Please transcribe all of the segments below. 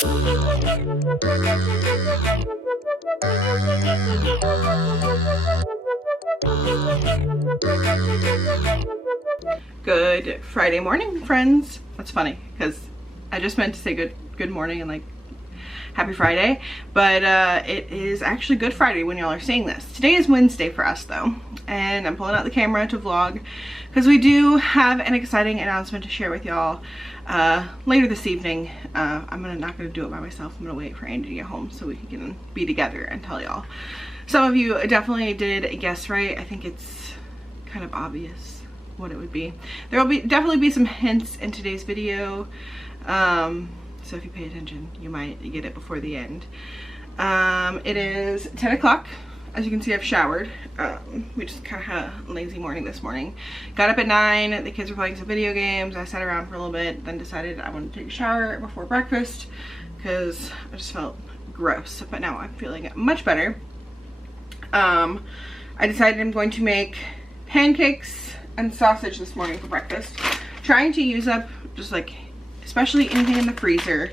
Good Friday morning, friends. That's funny because I just meant to say good morning and like happy Friday, but it is actually Good Friday when y'all are seeing this. Today is Wednesday for us though, and I'm pulling out the camera to vlog because we do have an exciting announcement to share with y'all later this evening. I'm not gonna do it by myself. I'm gonna wait for Andy to get home so we can be together and tell y'all. Some of you definitely did guess right. I think it's kind of obvious what it would be. There will definitely be some hints in today's video, so if you pay attention you might get it before the end. It is 10 o'clock. As you can see, I've showered. We just kind of had a lazy morning this morning. Got up at 9, the kids were playing some video games. I sat around for a little bit, then decided I wanted to take a shower before breakfast because I just felt gross, but now I'm feeling much better. I decided I'm going to make pancakes and sausage this morning for breakfast, trying to use up just like especially anything in the freezer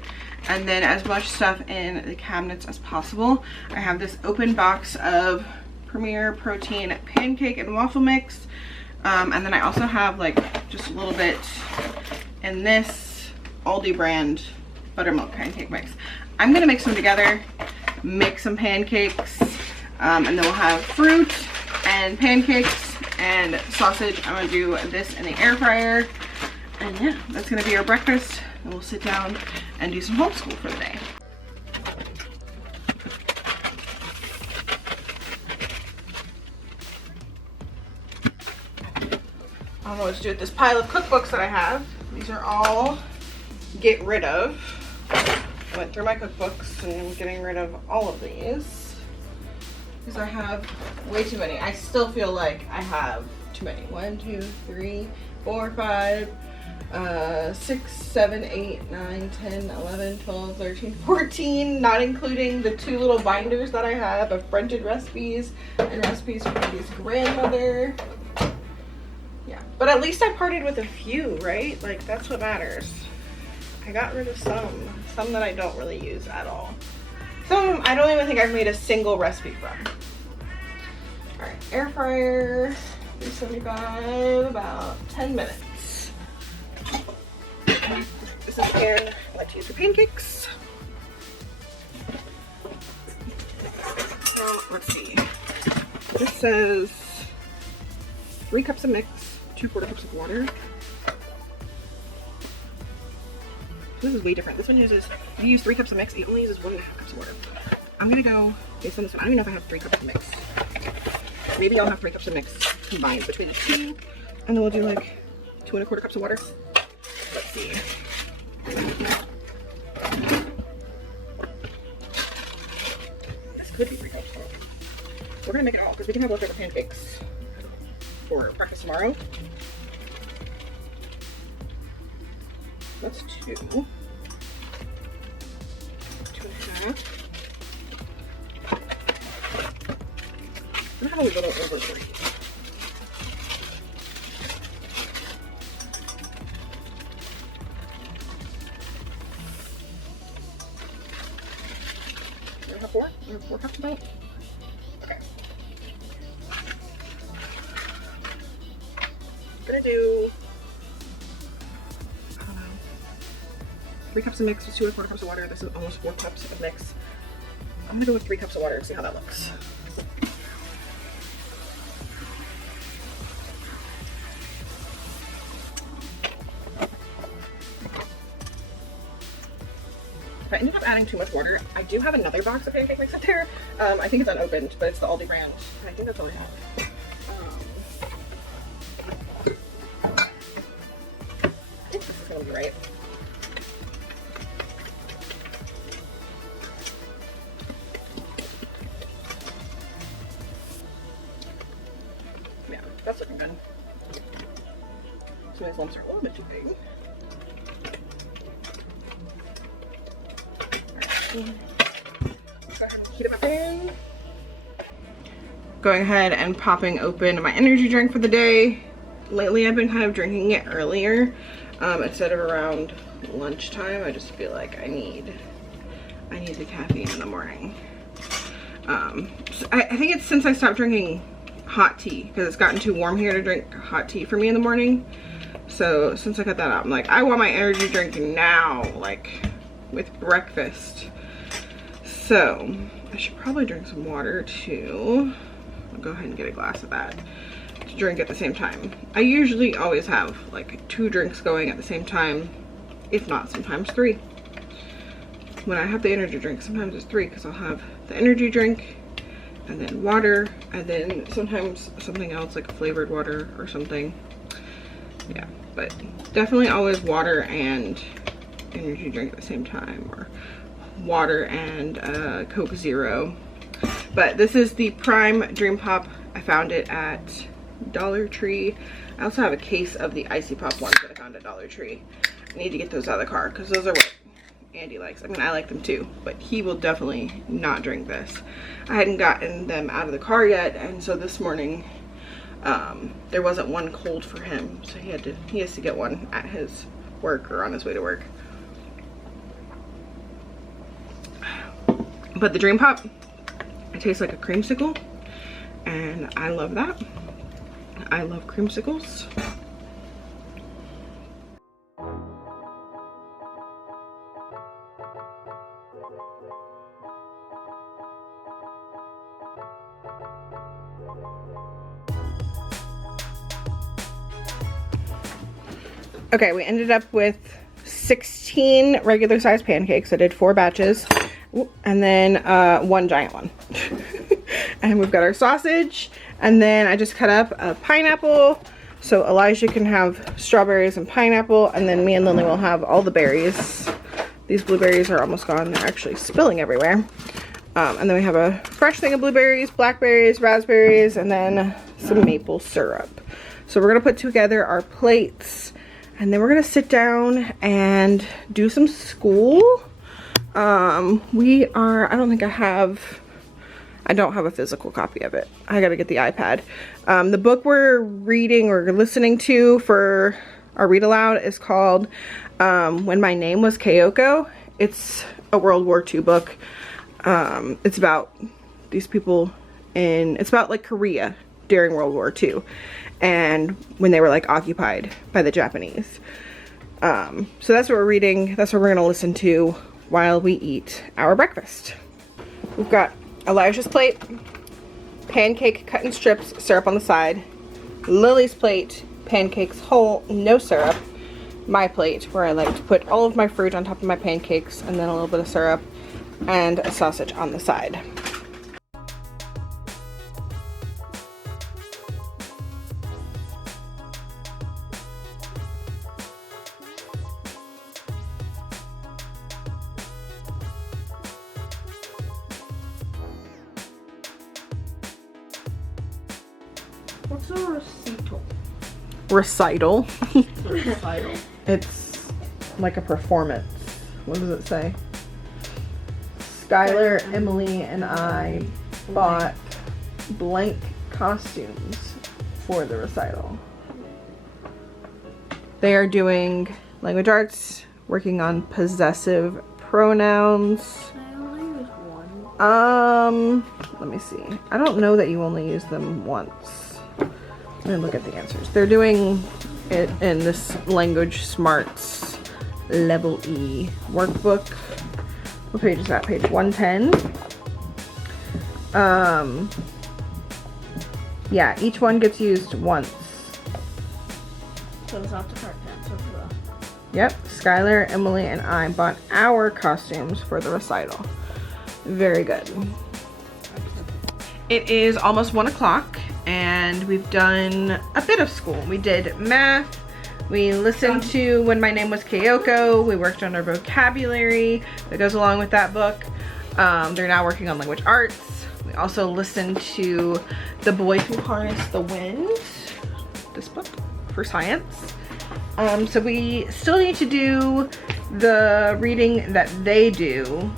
and then as much stuff in the cabinets as possible. I have this open box of Premier Protein pancake and waffle mix, and then I also have like just a little bit in this Aldi brand buttermilk pancake mix. I'm gonna mix them together, make some pancakes, and then we'll have fruit and pancakes and sausage. I'm gonna do this in the air fryer, and yeah, that's gonna be our breakfast, and we'll sit down and do some homeschool for the day. I don't know what to do with this pile of cookbooks that I have. These are all get rid of. I went through my cookbooks and I'm getting rid of all of these because I have way too many. I still feel like I have too many. 1, 2, 3, 4, 5, 6, 7, 8, 9, 10, 11, 12, 13, 14, not including the 2 little binders that I have of printed recipes and recipes from Andy's grandmother. Yeah, but at least I parted with a few, right? Like, that's what matters. I got rid of some that I don't really use at all. Some of them I don't even think I've made a single recipe from. All right, air fryer, 375, about 10 minutes. This is the pan I like to use for pancakes. Let's see. This says 3 cups of mix, 2 quarter cups of water. This is way different. This one uses, if you use 3 cups of mix, it only uses 1.5 cups of water. I'm gonna go based on this one. I don't even know if I have 3 cups of mix. Maybe I'll have 3 cups of mix combined between the 2, and then we'll do like 2 1/4 cups of water. Let's see. This could be 3 cups. We're gonna make it all because we can have leftover pancakes for breakfast tomorrow. That's 2. 2 1/2. I'm gonna have a little over 3. Do I have 4? I have 4 cups about? Okay. I'm gonna do 3 cups of mix with 2 1/4 cups of water. This is almost 4 cups of mix. I'm gonna go with 3 cups of water and see how that looks. If I ended up adding too much water, I do have another box of pancake mix up there. I think it's unopened, but it's the Aldi brand. I think that's all I have. I think this is gonna be right. Yeah, that's looking good. So these lumps are a little bit too big. Heat up my pan. Going ahead and popping open my energy drink for the day. Lately I've been kind of drinking it earlier instead of around lunchtime. I just feel like I need I need the caffeine in the morning. So I think it's since I stopped drinking hot tea, because it's gotten too warm here to drink hot tea for me in the morning. So since I cut that out, I'm like, I want my energy drink now, like with breakfast. So I should probably drink some water too. I'll go ahead and get a glass of that to drink at the same time. I usually always have like 2 drinks going at the same time, if not sometimes 3. When I have the energy drink, sometimes it's 3, because I'll have the energy drink and then water, and then sometimes something else like a flavored water or something. Yeah, but definitely always water and energy drink at the same time, or water and Coke Zero. But this is the Prime Dream Pop. I found it at Dollar Tree. I also have a case of the Icy Pop ones that I found at Dollar Tree. I need to get those out of the car, because those are what Andy likes. I mean, I like them too, but he will definitely not drink this. I hadn't gotten them out of the car yet, and so this morning there wasn't one cold for him, so he has to get one at his work or on his way to work. But the Dream Pop, it tastes like a creamsicle, and I love that. I love creamsicles. Okay, we ended up with 16 regular sized pancakes. I did 4 batches, and then 1 giant one. And we've got our sausage, and then I just cut up a pineapple so Elijah can have strawberries and pineapple, and then me and Lily will have all the berries. These blueberries are almost gone. They're actually spilling everywhere. And then we have a fresh thing of blueberries, blackberries, raspberries, and then some maple syrup. So we're gonna put together our plates, and then we're gonna sit down and do some school. I don't have a physical copy of it. I gotta get the iPad. The book we're reading or listening to for our read aloud is called When My Name Was Kyoko. It's a World War II book. It's about these people it's about like Korea during World War II, and when they were like occupied by the Japanese. So that's what we're reading. That's what we're gonna listen to while we eat our breakfast. We've got Elijah's plate, pancake cut in strips, syrup on the side. Lily's plate, pancakes whole, no syrup. My plate, where I like to put all of my fruit on top of my pancakes, and then a little bit of syrup and a sausage on the side. What's a recital? Recital. Recital. It's like a performance. What does it say? Skylar, Emily, and I bought blank costumes for the recital. They are doing language arts, working on possessive pronouns. I only use one. Let me see. I don't know that you only use them once. Let me look at the answers. They're doing it in this Language Smarts Level E workbook. What page is that? Page 110. Yeah, each one gets used once. So it's not the correct answer for that. Yep, Skylar, Emily, and I bought our costumes for the recital. Very good. It is almost 1 o'clock, and we've done a bit of school. We did math. We listened to When My Name Was Kyoko. We worked on our vocabulary that goes along with that book. They're now working on language arts. We also listened to The Boys Who Harnessed the Wind, this book, for science. So we still need to do the reading that they do.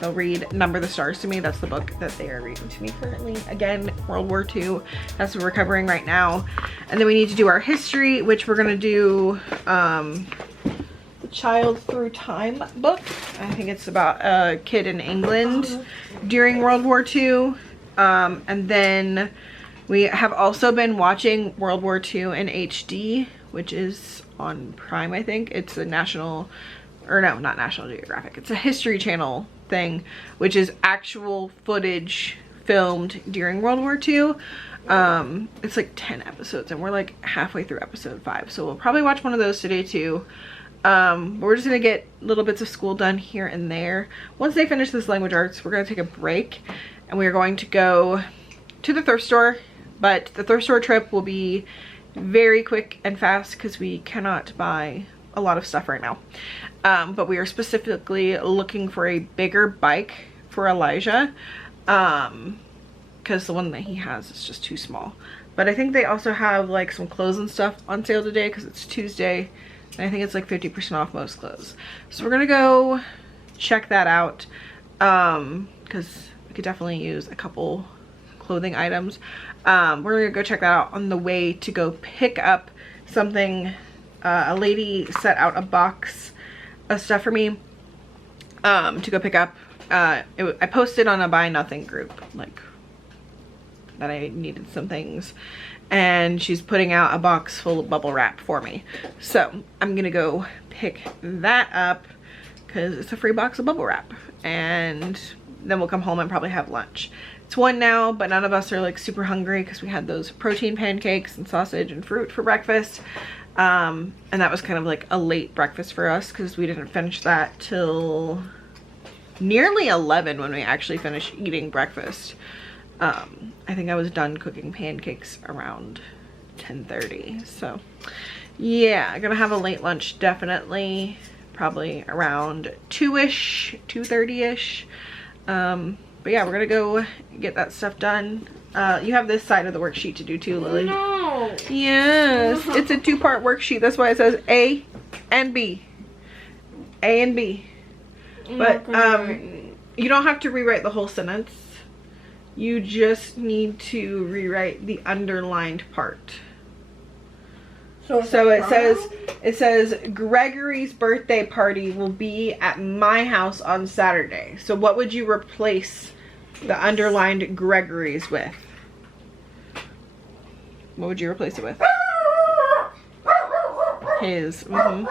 They'll read Number the Stars to me. That's the book that they are reading to me currently. Again, World War II. That's what we're covering right now. And then we need to do our history, which we're gonna do the Child Through Time book. I think it's about a kid in England during World War II. And then we have also been watching World War II in HD, which is on Prime, I think. It's a national, or no, not National Geographic. It's a History Channel thing, which is actual footage filmed during World War II. It's like 10 episodes and we're like halfway through episode 5. So we'll probably watch one of those today too. But we're just gonna get little bits of school done here and there. Once they finish this language arts, we're gonna take a break and we are going to go to the thrift store. But the thrift store trip will be very quick and fast because we cannot buy a lot of stuff right now. But we are specifically looking for a bigger bike for Elijah, because the one that he has is just too small. But I think they also have like some clothes and stuff on sale today because it's Tuesday, and I think it's like 50% off most clothes. So we're gonna go check that out, because we could definitely use a couple clothing items. We're gonna go check that out on the way to go pick up something. A lady set out a box of stuff for me to go pick up. I posted on a buy nothing group like that I needed some things, and she's putting out a box full of bubble wrap for me. So I'm gonna go pick that up because it's a free box of bubble wrap, and then we'll come home and probably have lunch. It's 1 now, but none of us are like super hungry because we had those protein pancakes and sausage and fruit for breakfast. And that was kind of like a late breakfast for us because we didn't finish that till nearly 11 when we actually finished eating breakfast. I think I was done cooking pancakes around 10:30. So yeah, I'm gonna have a late lunch definitely, probably around 2-ish, 2:30-ish. But yeah, we're gonna go get that stuff done. You have this side of the worksheet to do too, Lily. No. Yes, it's a 2-part worksheet. That's why it says A and B. A and B. But you don't have to rewrite the whole sentence. You just need to rewrite the underlined part. So it says Gregory's birthday party will be at my house on Saturday. So what would you replace the underlined Gregory's with? What would you replace it with? His. And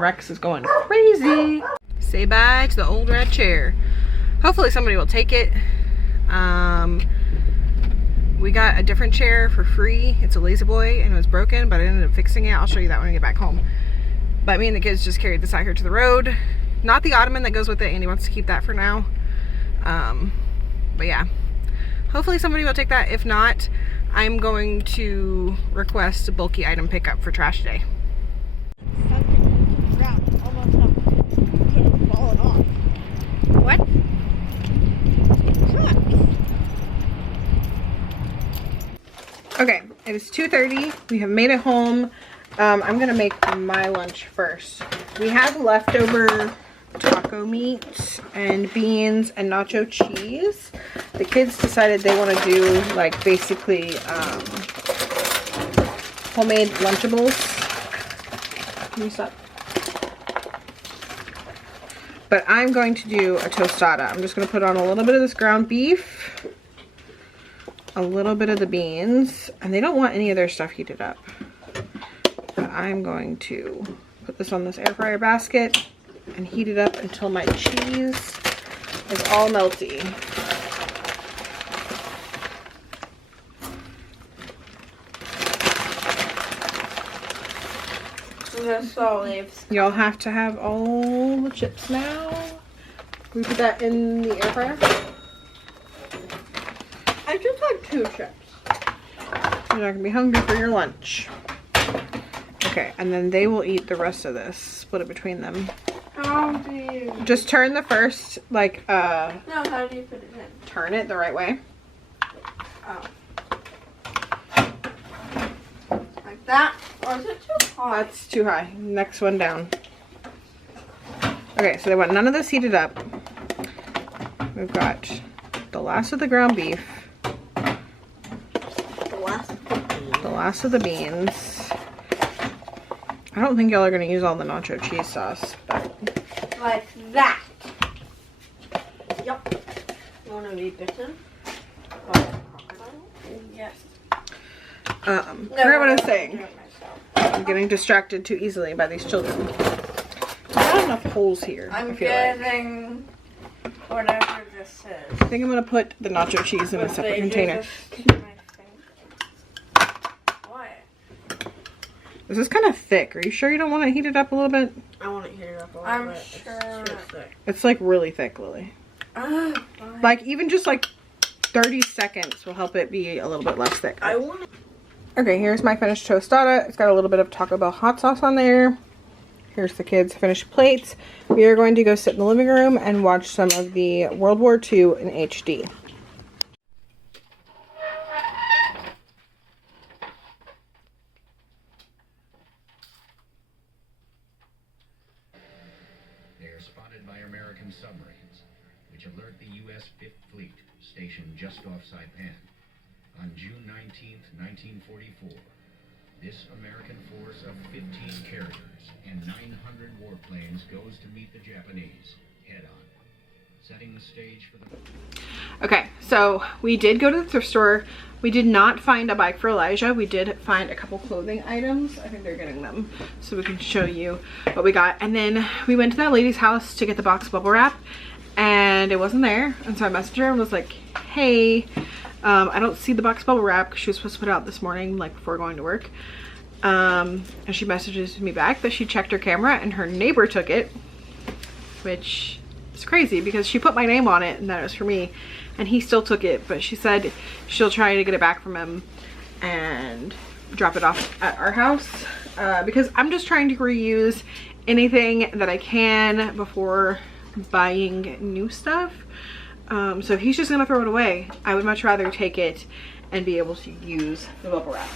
Rex is going crazy. Say bye to the old red chair. Hopefully somebody will take it. We got a different chair for free. It's a Lazy Boy and it was broken, but I ended up fixing it. I'll show you that when I get back home. But me and the kids just carried this out here to the road. Not the ottoman that goes with it. Andy wants to keep that for now. But yeah, hopefully somebody will take that. If not, I'm going to request a bulky item pickup for trash day. What? Okay, it is 2:30. We have made it home. I'm gonna make my lunch first. We have leftover taco meat and beans and nacho cheese. The kids decided they want to do like basically homemade Lunchables. Can you stop? But I'm going to do a tostada. I'm just going to put on a little bit of this ground beef, a little bit of the beans, and they don't want any of their stuff heated up. But I'm going to put this on this air fryer basket and heat it up until my cheese is all melty. Y'all have to have all the chips now. Can we put that in the air fryer? I just had 2 chips. You're not gonna be hungry for your lunch. Okay, and then they will eat the rest of this. Split it between them. How do you? Just turn the first, like, No, how do you put it in? turn it the right way. Oh. Like that? Or is it too high? That's too high. Next one down. Okay, so they want none of this heated up. We've got the last of the ground beef. The last of the beans. The last of the beans. I don't think y'all are going to use all the nacho cheese sauce. But... Like that. Yup. You want to be bitten? Yes. Forgot what I was saying. I'm getting distracted too easily by these children. Not enough holes here. I'm getting whatever this is. I think I'm going to put the nacho cheese in a separate container. What? This is kind of thick. Are you sure you don't want to heat it up a little bit? I want to heat it up a little bit. I'm sure. It's like really thick, Lily. Like even just like 30 seconds will help it be a little bit less thick. Okay, here's my finished tostada. It's got a little bit of Taco Bell hot sauce on there. Here's the kids' finished plates. We are going to go sit in the living room and watch some of the World War II in HD. They are spotted by American submarines, which alert the U.S. Fifth Fleet, stationed just off Saipan. On June 19th, 1944, this American force of 15 carriers and 900 warplanes goes to meet the Japanese head-on, setting the stage for the... Okay, so we did go to the thrift store. We did not find a bike for Elijah. We did find a couple clothing items. I think they're getting them so we can show you what we got. And then we went to that lady's house to get the box bubble wrap and it wasn't there. And so I messaged her and was like, hey, I don't see the box bubble wrap because she was supposed to put it out this morning, like before going to work. And she messages me back that she checked her camera and her neighbor took it, which is crazy because she put my name on it and that was for me. And he still took it, but she said she'll try to get it back from him and drop it off at our house because I'm just trying to reuse anything that I can before buying new stuff. So if he's just gonna throw it away, I would much rather take it and be able to use the bubble wrap.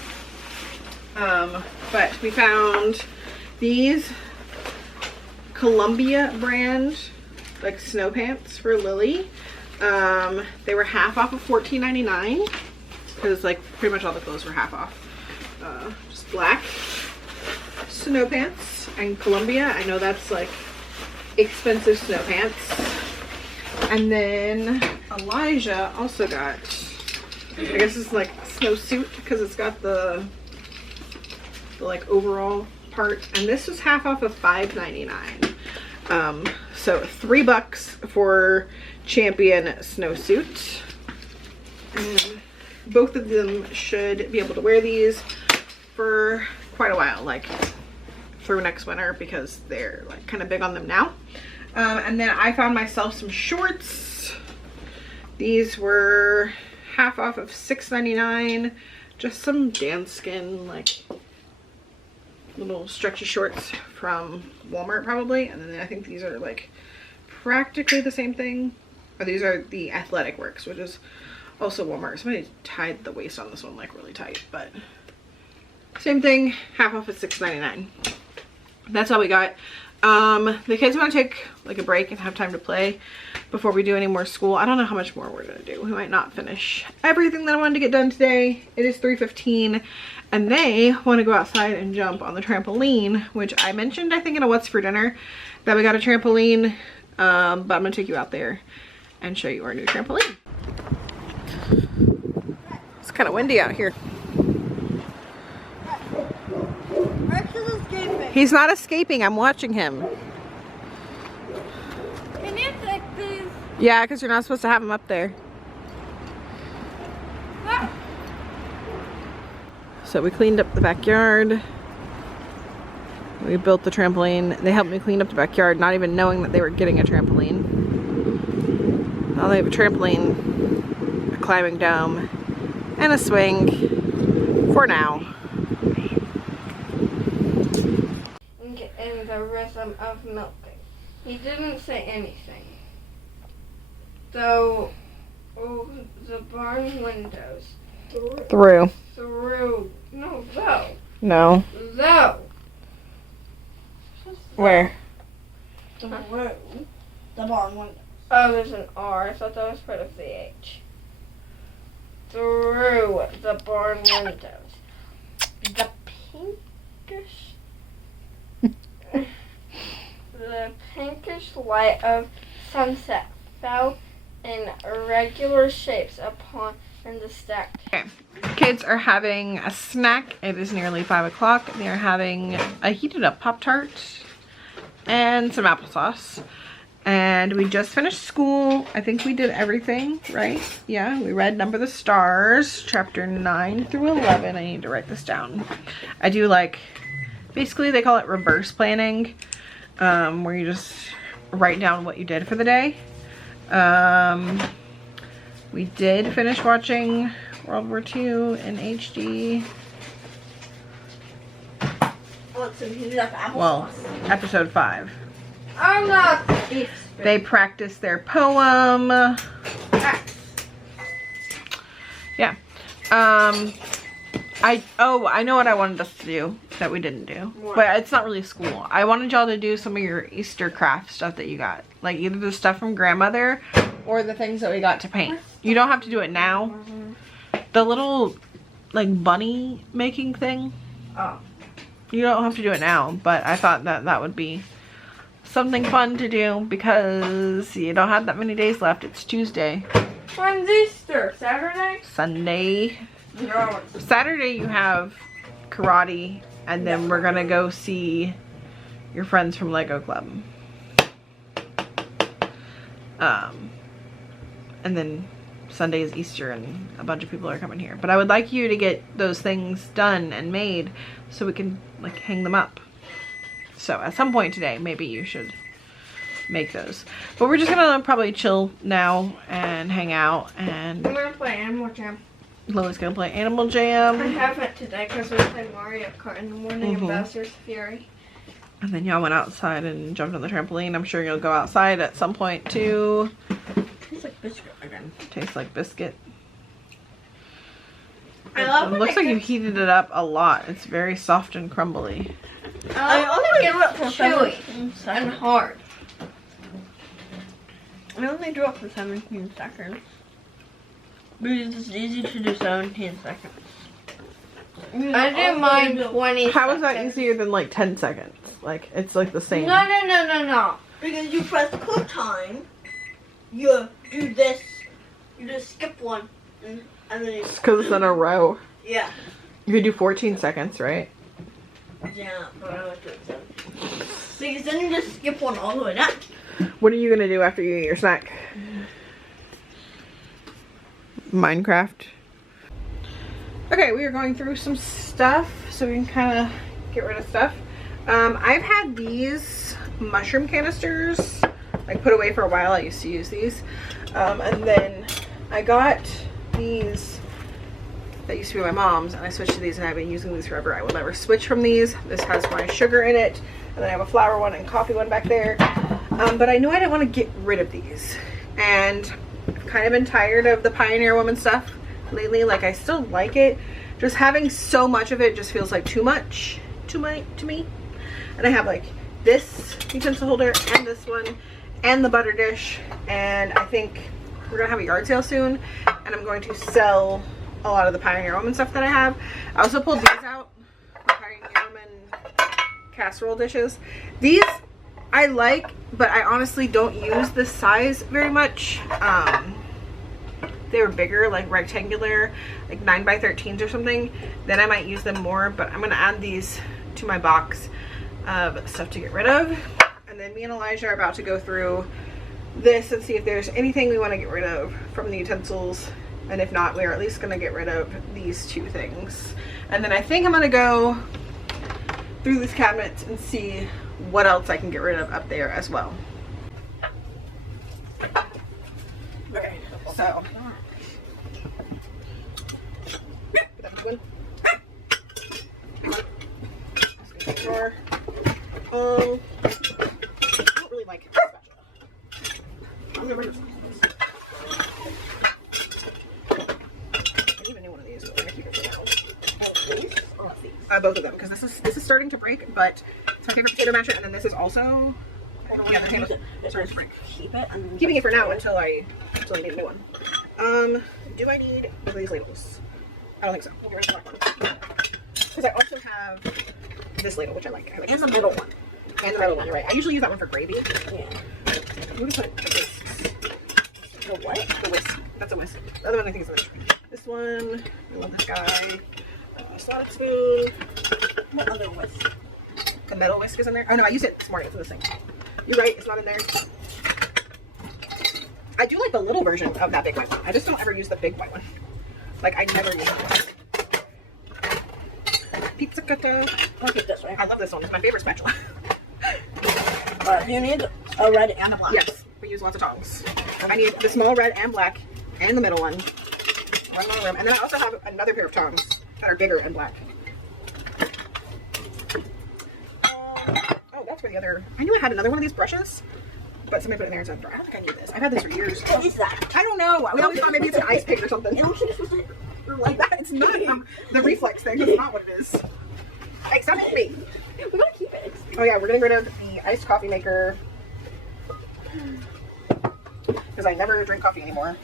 But we found these Columbia brand like snow pants for Lily. They were half off of $14.99 because like pretty much all the clothes were half off. Just black snow pants and Columbia. I know that's like expensive snow pants. And then Elijah also got, I guess it's like snowsuit because it's got the like overall part, and this was half off of $5.99. So $3 for Champion snowsuit. And both of them should be able to wear these for quite a while, like through next winter, because they're like kind of big on them now. And then I found myself some shorts. These were half off of $6.99. Just some Dan Skin, like little stretchy shorts from Walmart probably. And then I think these are like practically the same thing. Or these are the Athletic Works, which is also Walmart. Somebody tied the waist on this one like really tight, but same thing, half off at $6.99. That's all we got. The kids want to take like a break and have time to play before we do any more school. I don't know how much more we're gonna do. We might not finish everything that I wanted to get done today. It is 3:15 and they want to go outside and jump on the trampoline, which I mentioned I think in a what's for dinner that we got a trampoline, but I'm gonna take you out there and show you our new trampoline. It's kind of windy out here. He's not escaping. I'm watching him. Can you take these? Yeah, because you're not supposed to have him up there. Ah. So we cleaned up the backyard. We built the trampoline. They helped me clean up the backyard, not even knowing that they were getting a trampoline. Now they have a trampoline, a climbing dome, and a swing for now. And the rhythm of milking. He didn't say anything. Though, the barn windows. Through. No, though. No. Though. Where? Through the barn windows. Oh, there's an R. I thought that was part of the H. Through the barn windows. The pinkish The pinkish light of sunset fell in irregular shapes upon the stacked. Okay, kids are having a snack. It is nearly 5 o'clock. They are having a heated up Pop-Tart and some applesauce. And we just finished school. I think we did everything, right? Yeah, we read Number the Stars, chapter 9 through 11. I need to write this down. I do like, basically they call it reverse planning, where you just write down what you did for the day. We did finish watching World War II in HD. Well, episode 5. I'm not. They practiced their poem. Yeah. I know what I wanted us to do that we didn't do. What? But it's not really school. I wanted y'all to do some of your Easter craft stuff that you got. Like either the stuff from grandmother or the things that we got to paint. You don't have to do it now. The little like bunny making thing. Oh. You don't have to do it now, but I thought that would be something fun to do because you don't have that many days left. It's Tuesday. When's Easter? Saturday? Sunday. No. Saturday you have karate, and then we're gonna go see your friends from Lego Club. And then Sunday is Easter and a bunch of people are coming here. But I would like you to get those things done and made so we can like hang them up. So at some point today, maybe you should make those. But we're just gonna probably chill now and hang out, and I'm gonna play Animal Jam. Lily's gonna play Animal Jam. I haven't today because we played Mario Kart in the morning and Bowser's Fury. And then y'all went outside and jumped on the trampoline. I'm sure you'll go outside at some point too. Tastes like biscuit again. Tastes like biscuit. It looks like you heated it up a lot. It's very soft and crumbly. I only do it for chewy and hard. I only do it for 17 seconds. Because it's easy to do 17 seconds. I do mine 20 How is that easier than like 10 seconds? Like, it's like the same. No. Because you press cook time, you do this, you just skip one, and then you... Because it's in a row. Yeah. You could do 14 seconds, right? Yeah, but I like to do 17. Because then you just skip one all the way down. What are you going to do after you eat your snack? Minecraft. Okay, we are going through some stuff so we can kind of get rid of stuff. I've had these mushroom canisters like put away for a while. I used to use these, and then I got these that used to be my mom's, and I switched to these, and I've been using these forever. I will never switch from these. This has my sugar in it, and then I have a flour one and coffee one back there. But I knew I didn't want to get rid of these, and I've kind of been tired of the Pioneer Woman stuff lately. Like, I still like it, just having so much of it just feels like too much to me. And I have like this utensil holder and this one and the butter dish, and I think we're gonna have a yard sale soon, and I'm going to sell a lot of the Pioneer Woman stuff that I have. I also pulled these out, the Pioneer Woman casserole dishes. These I like, but I honestly don't use this size very much. They were bigger, like rectangular, like 9x13s or something, then I might use them more. But I'm gonna add these to my box of stuff to get rid of. And then me and Elijah are about to go through this and see if there's anything we want to get rid of from the utensils, and if not, we're at least gonna get rid of these two things. And then I think I'm gonna go through these cabinets and see what else I can get rid of up there as well. Okay, so drawer. I don't really like spatula. I'm gonna bring this. I didn't even know one of these, but I'm gonna keep it for now. Both of them, because this is starting to break, but it's my favorite potato masher, and then this is also. Yeah, the potato starting to break. Keep it. I'm keeping it for now until I need a new one. Do I need both of these ladles? I don't think so. We'll get rid of the black one. Because I also have this ladle, which I like. I like And this the middle one. And the metal one, you're right. I usually use that one for gravy. Yeah. I'm gonna put the whisks. The what? The whisk. That's a whisk. The other one I think is a whisk. This one, I love this guy. Slotted spoon. What other whisk? The metal whisk is in there. Oh no, I used it this morning. It's in this thing. You're right, it's not in there. I do like the little version of that big white one. I just don't ever use the big white one. Like, I never use that one. Pizza cutter. I'll keep this way. I love this one. It's my favorite spatula. You need a red and a black. Yes, we use lots of tongs. I need the small red and black and the middle one. One more room. And then I also have another pair of tongs that are bigger and black. Oh, that's where the other... I knew I had another one of these brushes, but somebody put it in there and said, I don't think I need this. I've had this for years. What is that? I don't know. We always thought maybe it's an ice pick or something. It looks like it's supposed to like that. It's not the reflex thing. That's not what it is. Except for me. We gotta keep it. Oh yeah, we're getting rid of the iced coffee maker because I never drink coffee anymore.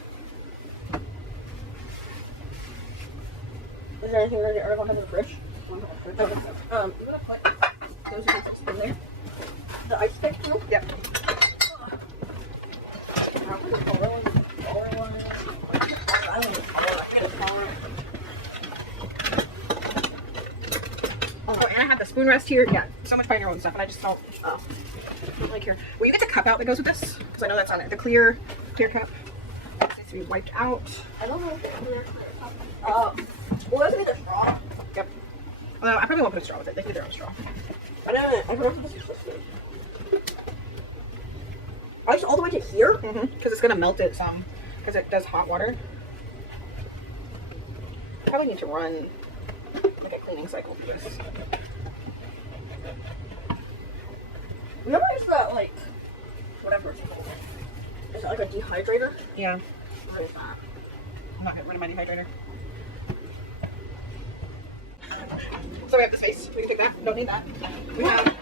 Is there anything that everyone has in the fridge? I'm gonna put those pieces in there. The ice pick too? Yep. Oh, and I had the spoon rest here. Yeah, so much finer own stuff, and I just don't like here. Will you get the cup out that goes with this? Because I know that's on it. The clear cup. It needs to be wiped out. I don't know if it's clear cup. Well, doesn't it a straw? Yep. Although I probably won't put a straw with it. They do their own straw. I forgot to put this ice all the way to here? Because it's gonna melt it some. Because it does hot water. Probably need to run like a cleaning cycle for this. We ever use that, like, whatever it's called? Is it like a dehydrator? Yeah. What is that? I'm not getting rid of my dehydrator. So we have this vase. We can take that. Don't need that. We have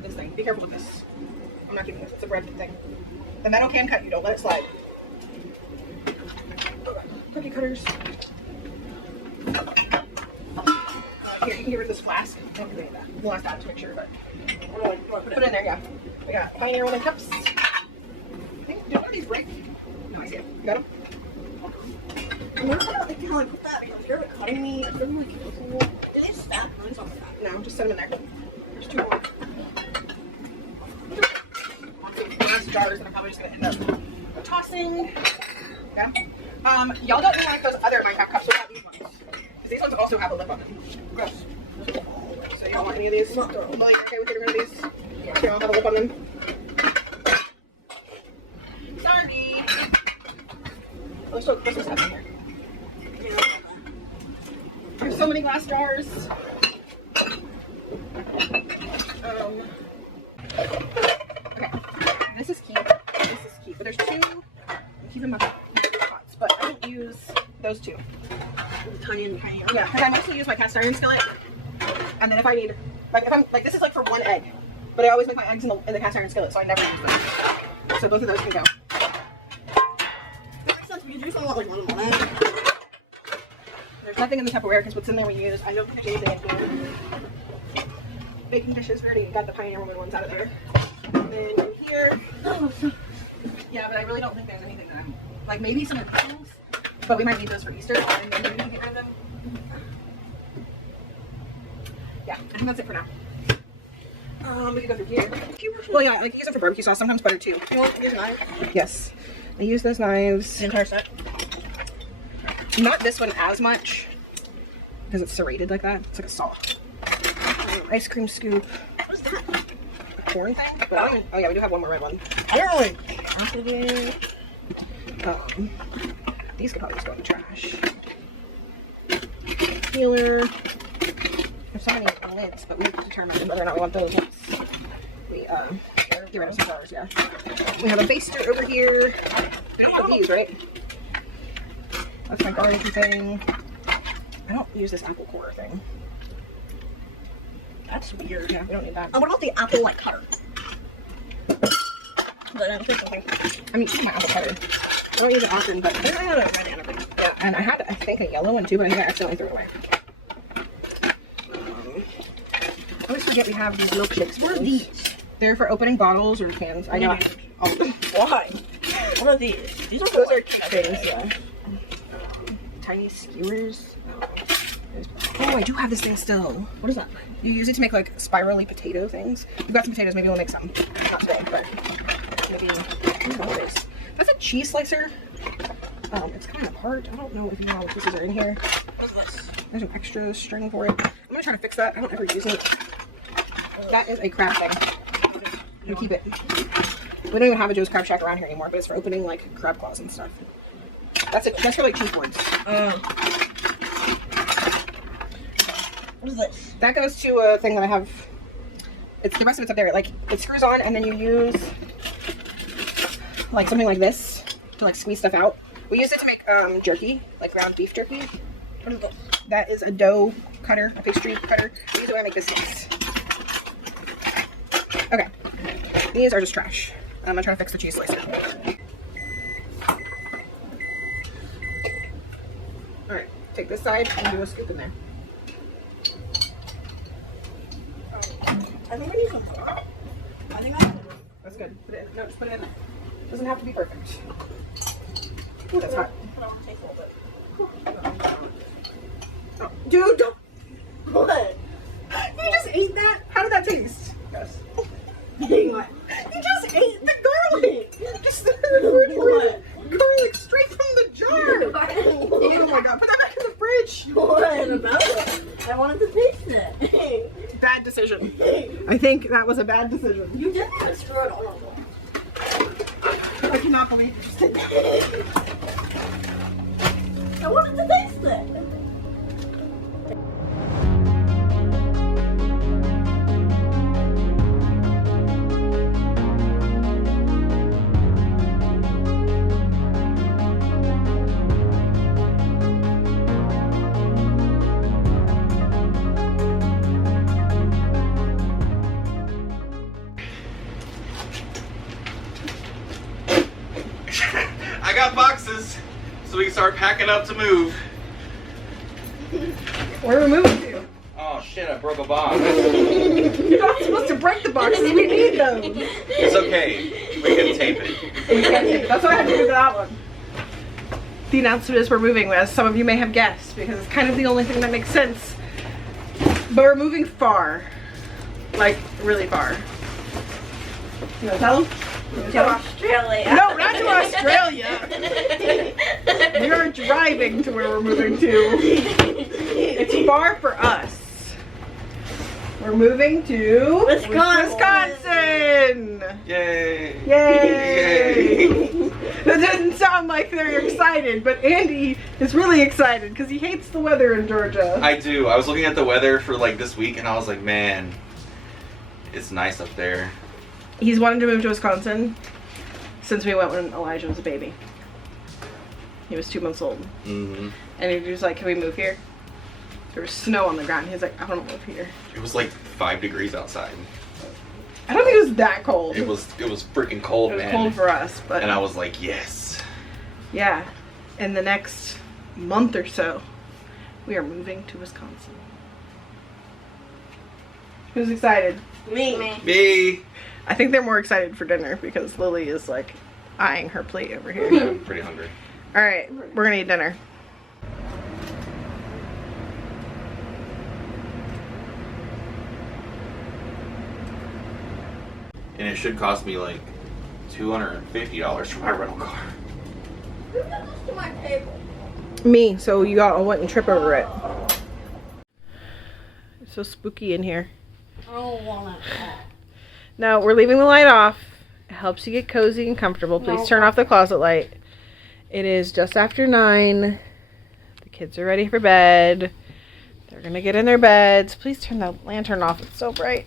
this thing. Be careful with this. I'm not keeping this. It's a bread thing. The metal can cut you. Don't let it slide. Cookie cutters. Here, you can get rid of this flask. Don't do any of that. We'll ask that to make sure, but put it in there, yeah. We got Pioneer Woman cups. Did one of these break? No, I see it. You got them? I'm not gonna like how I put that because you're cutting me. It's really like, did they stab on something like that? No, just set them in there. There's two more. Glass jars that I'm probably just gonna end up tossing. Yeah. Y'all don't really like those other Minecraft cups. What about these ones? Because these ones also have a lip on them. Gross. So you don't want any of these? Not throw them. Well, you're okay with getting rid of these? Yeah. They don't have a lip on them. Sorry. Let's put this stuff in here. There's so many glass jars. Okay. This is cute. This is cute. But there's two. I'm keeping my pots, but I don't use those two. Tiny and tiny. Yeah, because I mostly use my cast iron skillet. And then if I need, like, if I'm like, this is like for one egg, but I always make my eggs in the cast iron skillet, so I never use those. So both of those can go. That makes sense because you just don't want like one egg. There's nothing in the Tupperware because what's in there we use. I don't think there's anything in here. Baking dishes, we already got the Pioneer Woman ones out of there. And then in here, yeah, but I really don't think there's anything that I'm, like maybe some of the cookies, but we might need those for Easter, and then we can get rid of them. Yeah, I think that's it for now. We can go through here. Well, yeah, I can use them for barbecue sauce, sometimes butter too. You want these knives? Yes, I use those knives. The entire set? Not this one as much, because it's serrated like that. It's like a saw. Ice cream scoop. What is that? Corn thing? But I don't, oh yeah, we do have one more red one. I These could probably just go in the trash. Peeler. There's so many lids, but we determined whether or not we want those ones. We get rid of some jars, yeah. We have a baster over here. We don't want these, right? That's my garlicky thing. I don't use this apple core thing. That's weird. Yeah, we don't need that. What about the apple like cutter? I mean, my apple cutter. I don't use it often, but I had a red and a green. Yeah, and I had, I think, a yellow one too, but I think I accidentally threw it away. I always forget we have these milkshakes. What are these? They're for opening bottles or cans. I know. Why? What are these? Those are cake things. Yeah. Tiny skewers. Oh, I do have this thing still. What is that? You use it to make like spirally potato things. We've got some potatoes. Maybe we'll make some. Not today, but maybe. That's a cheese slicer. It's kind of hard. I don't know if you know what pieces are in here. What is this? There's an extra string for it. I'm gonna try to fix that. I don't ever use it. That is a crab thing. You keep it. We don't even have a Joe's Crab Shack around here anymore, but it's for opening like crab claws and stuff. That's it. That's for like cheese boards. What is this? That goes to a thing that I have. It's the rest of it's up there. Like it screws on, and then you use like something like this to like squeeze stuff out. We use it to make jerky, like ground beef jerky. What is this? That is a dough cutter, a pastry cutter. We use it when I make biscuits. Okay, these are just trash. I'm gonna try to fix the cheese slicer. All right, take this side and do a scoop in there. I think I need some. I think I. That's good. Put it in. No, just put it in. Doesn't have to be perfect. Ooh, that's hot. I want to taste a little bit. Oh, dude, don't. What? You just ate that? How did that taste? Yes. What? You just ate the garlic. Just the refrigerator. Garlic straight from the jar. Oh my god. Put that back in the fridge. What about it? I wanted to taste it. Bad decision. I think that was a bad decision. You did want to screw it all. I cannot believe you just did that. I wanted to taste it. I got boxes, so we can start packing up to move. Where are we moving to? Oh shit, I broke a box. You're not supposed to break the boxes. We need those. It's okay. We can tape it. That's what I had to do with that one. The announcement is we're moving, as some of you may have guessed, because it's kind of the only thing that makes sense. But we're moving far. Like, really far. You wanna tell them? To Australia. No, not to Australia. We are driving to where we're moving to. It's far for us. We're moving to Wisconsin. Yay! Yay! That didn't sound like they're excited, but Andy is really excited because he hates the weather in Georgia. I do. I was looking at the weather for like this week, and I was like, man, it's nice up there. He's wanted to move to Wisconsin since we went when Elijah was a baby. He was 2 months old. Mm-hmm. And he was like, can we move here? There was snow on the ground. He's like, I want to move here. It was like 5 degrees outside. I don't think it was that cold. It was freaking cold, It was man. cold for us, but And I was like, yes. yeah. In the next month or so, we are moving to Wisconsin. Who's excited? Me. Me. I think they're more excited for dinner because Lily is like eyeing her plate over here. I'm pretty hungry. All right, we're gonna eat dinner. And it should cost me like $250 for my rental car. Who did this to my table? Me, so you all went and trip over it. It's so spooky in here. I don't want it. Now, we're leaving the light off. It helps you get cozy and comfortable. Please turn off the closet light. It is just after 9. The kids are ready for bed. They're going to get in their beds. Please turn the lantern off. It's so bright.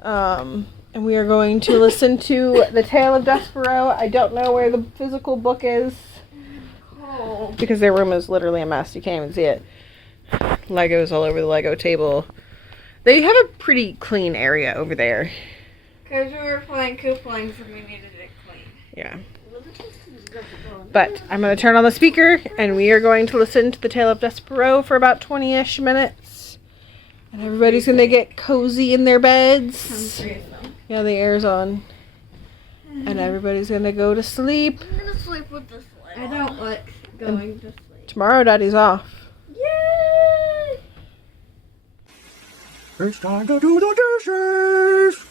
And we are going to listen to The Tale of Despero. I don't know where the physical book is. Oh. Because their room is literally a mess. You can't even see it. Legos all over the Lego table. They have a pretty clean area over there. Because we were playing couplings and we needed it clean. Yeah. But I'm going to turn on the speaker and we are going to listen to The Tale of Despero for about 20-ish minutes. And everybody's gonna get cozy in their beds. I'm free though. Yeah, the air's on. And everybody's gonna go to sleep. I'm gonna sleep with this light. I don't like going to sleep. Tomorrow, Daddy's off. Yay! It's time to do the dishes.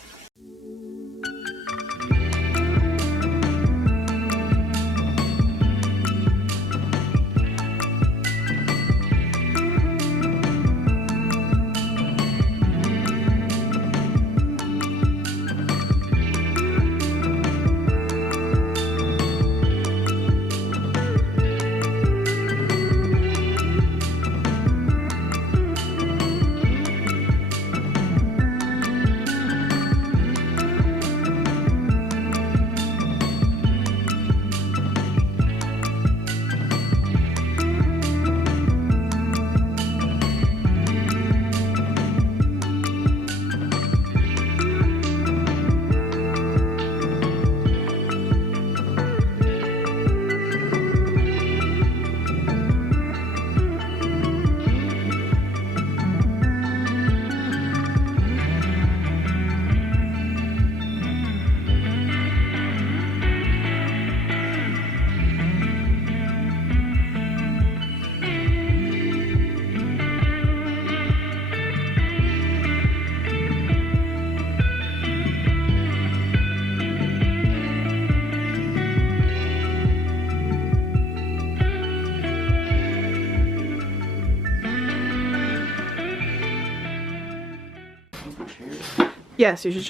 Yes, you should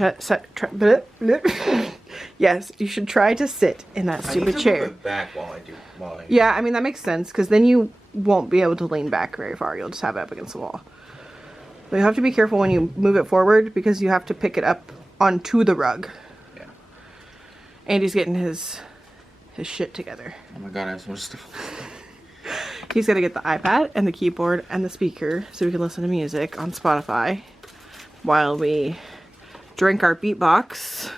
yes, you should try to sit in that stupid chair. Back while I Yeah, I mean that makes sense because then you won't be able to lean back very far. You'll just have it up against the wall. But you have to be careful when you move it forward because you have to pick it up onto the rug. Yeah. Andy's getting his shit together. Oh my god, I have so much stuff. He's gonna get the iPad and the keyboard and the speaker so we can listen to music on Spotify while we drink our beatbox.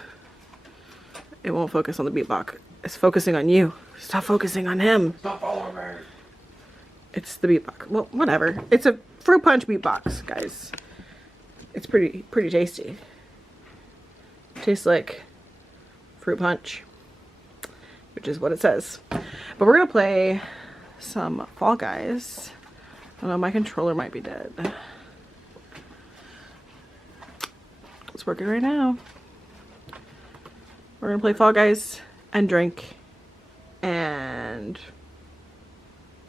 It won't focus on the beatbox. It's focusing on you. Stop focusing on him. Stop following me. It's the beatbox. Well, whatever. It's a fruit punch beatbox, guys. It's pretty tasty. Tastes like fruit punch, which is what it says. But we're gonna play some Fall Guys. I don't know, my controller might be dead. It's working right now. We're gonna play Fall Guys and drink and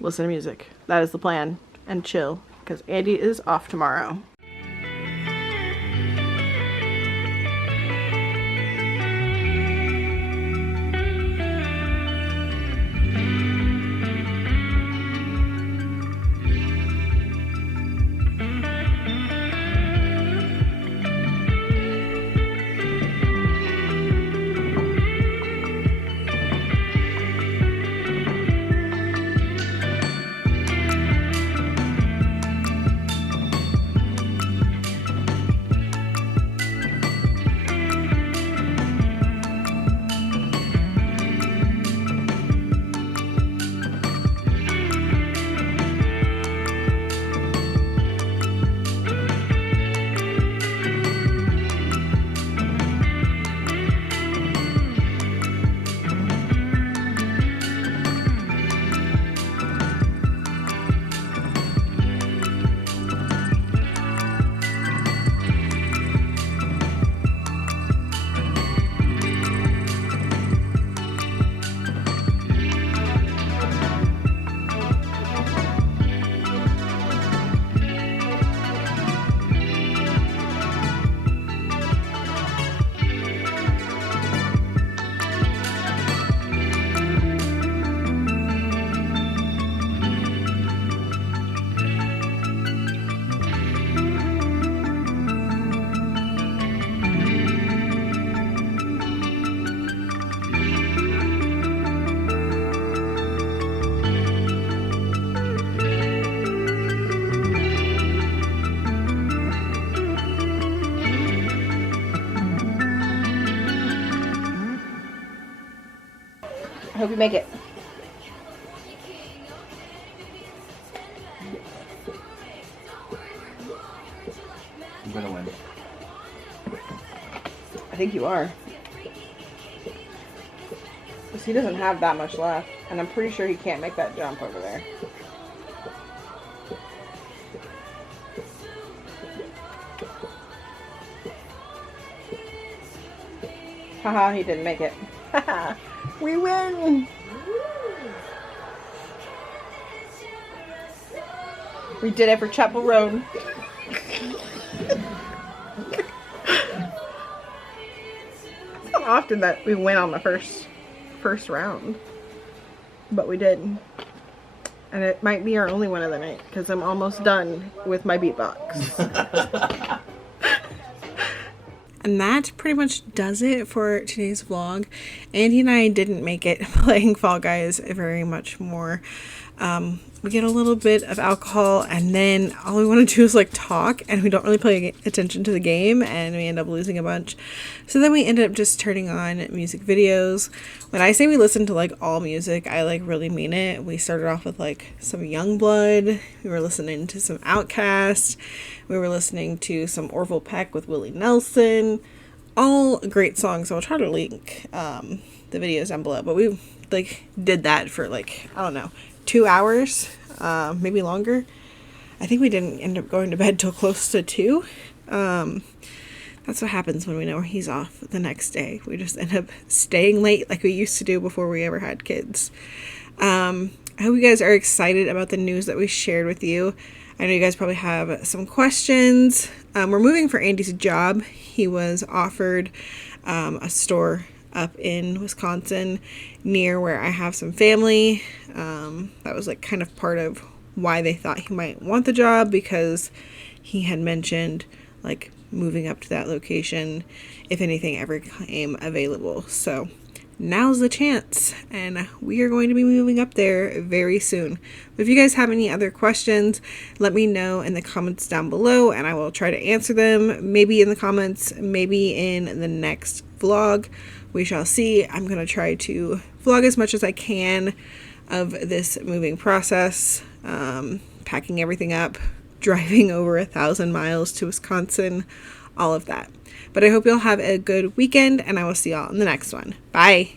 listen to music. That is the plan. And chill, because Andy is off tomorrow. I hope you make it. I think you are. Because he doesn't have that much left. And I'm pretty sure he can't make that jump over there. Haha, he didn't make it. Haha, we win! We did it for Chapel Road. It's not often that we win on the first round, but we did. And it might be our only one of the night because I'm almost done with my beatbox. And that pretty much does it for today's vlog. Andy and I didn't make it playing Fall Guys very much more. We get a little bit of alcohol and then all we want to do is like talk, and we don't really pay attention to the game and we end up losing a bunch. So then we ended up just turning on music videos. When I say we listen to like all music, I like really mean it. We started off with like some Youngblood. We were listening to some Outkast. We were listening to some Orville Peck with Willie Nelson. All great songs. So I'll try to link the videos down below. But we like did that for like, I don't know, 2 hours, maybe longer. I think we didn't end up going to bed till close to 2. That's what happens when we know he's off the next day. We just end up staying late like we used to do before we ever had kids. I hope you guys are excited about the news that we shared with you. I know you guys probably have some questions. We're moving for Andy's job. He was offered a store up in Wisconsin near where I have some family. That was like kind of part of why they thought he might want the job, because he had mentioned like moving up to that location if anything ever came available. So now's the chance, and we are going to be moving up there very soon. But if you guys have any other questions, let me know in the comments down below and I will try to answer them, maybe in the comments, maybe in the next vlog. We shall see. I'm going to try to vlog as much as I can of this moving process, packing everything up, driving over 1,000 miles to Wisconsin, all of that. But I hope you'll have a good weekend, and I will see y'all in the next one. Bye!